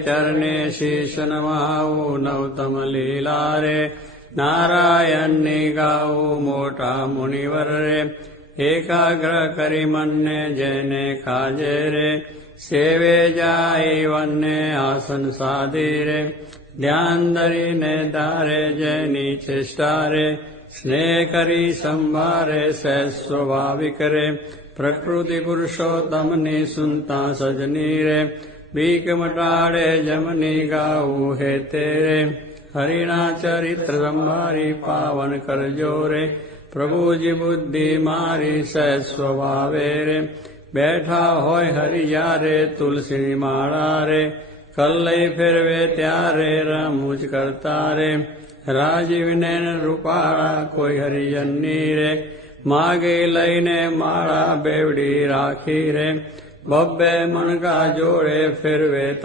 ચરણે શીશ નવાવું નવતમ લીલા રે નારાયણની ગાવું મોટા મુનિવર રે એકાગ્ર કરી મનને જેને કાજે રે સેવે જાય વનને આસન સાધી રે ધ્યાન ધરીને ધારે જેની ચેષ્ટા રે સ્નેહ કરી સંભારે સહેજ સ્વાભાવિક રે પ્રકૃતિ પુરુષોત્તમની સુનતા સજની રે બીક મટાડે જમની ગાવું હેતે રે હરિના ચરિત્ર સંભારી પાવન કરજો રે પ્રભુજી બુદ્ધિ મારી સહેજ સ્વભાવે રે બેઠા હોય હરિયારે તુલસી માળા રે કલ્લઈ ફેરવે ત્યારે રમૂજ કરતા રે રાજીવને રૂપાળા કોઈ હરિજનની રે માગે લઈને માળા બેવડી રાખી રે બબ્બે મણકા જોડે ફેરવે